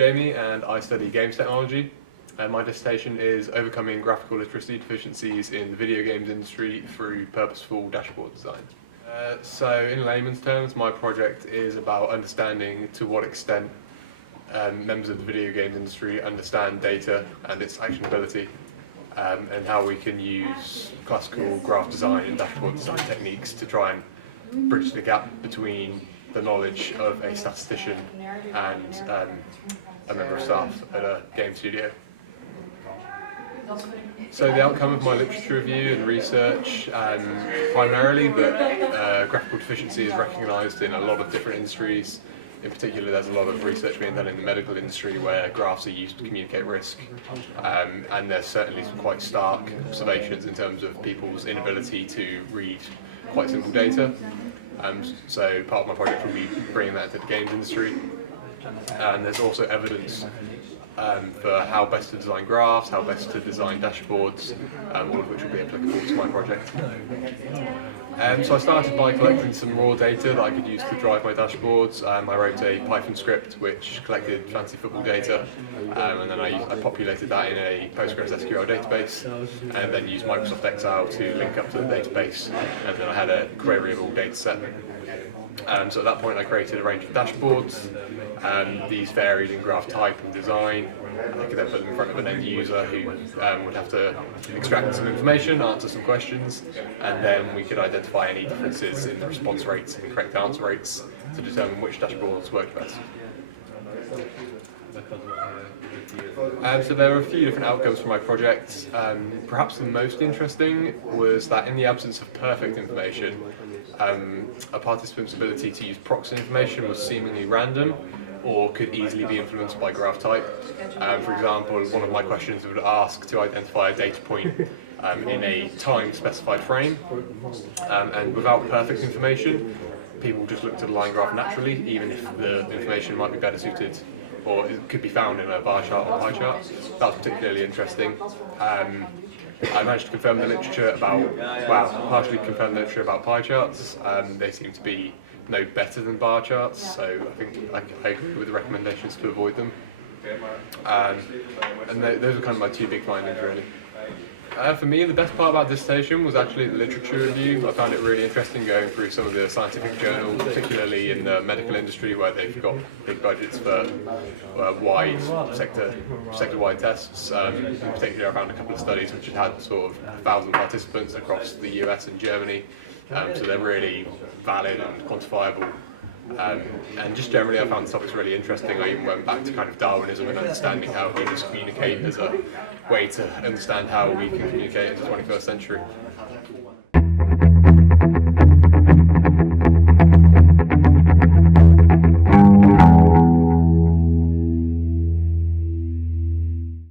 Jamie and I study games technology. My dissertation is overcoming graphical literacy deficiencies in the video games industry through purposeful dashboard design. So in layman's terms, my project is about understanding to what extent members of the video games industry understand data and its actionability, and how we can use classical graph design and dashboard design techniques to try and bridge the gap between the knowledge of a statistician and a member of staff at a game studio. So the outcome of my literature review and research, primarily that graphical deficiency is recognised in a lot of different industries. In particular, there's a lot of research being done in the medical industry where graphs are used to communicate risk, and there's certainly some quite stark observations in terms of people's inability to read quite simple data. So part of my project will be bringing that into the games industry, and there's also evidence for how best to design graphs, how best to design dashboards, all of which will be applicable to my project. So I started by collecting some raw data that I could use to drive my dashboards. I wrote a Python script which collected fantasy football data, and then I populated that in a Postgres SQL database, and then used Microsoft Excel to link up to the database, and then I had a queryable data set. So at that point I created a range of dashboards. These varied in graph type and design. I could then put them in front of an end user who would have to extract some information, answer some questions, and then we could identify any differences in the response rates and correct answer rates to determine which dashboards worked best. So there were a few different outcomes for my project. Perhaps the most interesting was that in the absence of perfect information, a participant's ability to use proxy information was seemingly random or could easily be influenced by graph type. For example, one of my questions would ask to identify a data point in a time-specified frame, and without perfect information, people just looked at the line graph naturally, even if the information might be better suited, or it could be found in a bar chart or pie chart. That was particularly interesting. I managed to confirm the literature about, partially confirm the literature about pie charts. They seem to be no better than bar charts, so I think I agree with the recommendations to avoid them. And those are kind of my two big findings, really. For me, the best part about dissertation was actually the literature review. I found it really interesting going through some of the scientific journals, particularly in the medical industry where they've got big budgets for wide sector-wide tests. In particular, I found a couple of studies which had sort of 1,000 participants across the US and Germany, so they're really valid and quantifiable. And just generally I found the topics really interesting. I even went back to kind of Darwinism and understanding how humans communicate as a way to understand how we can communicate in the 21st century.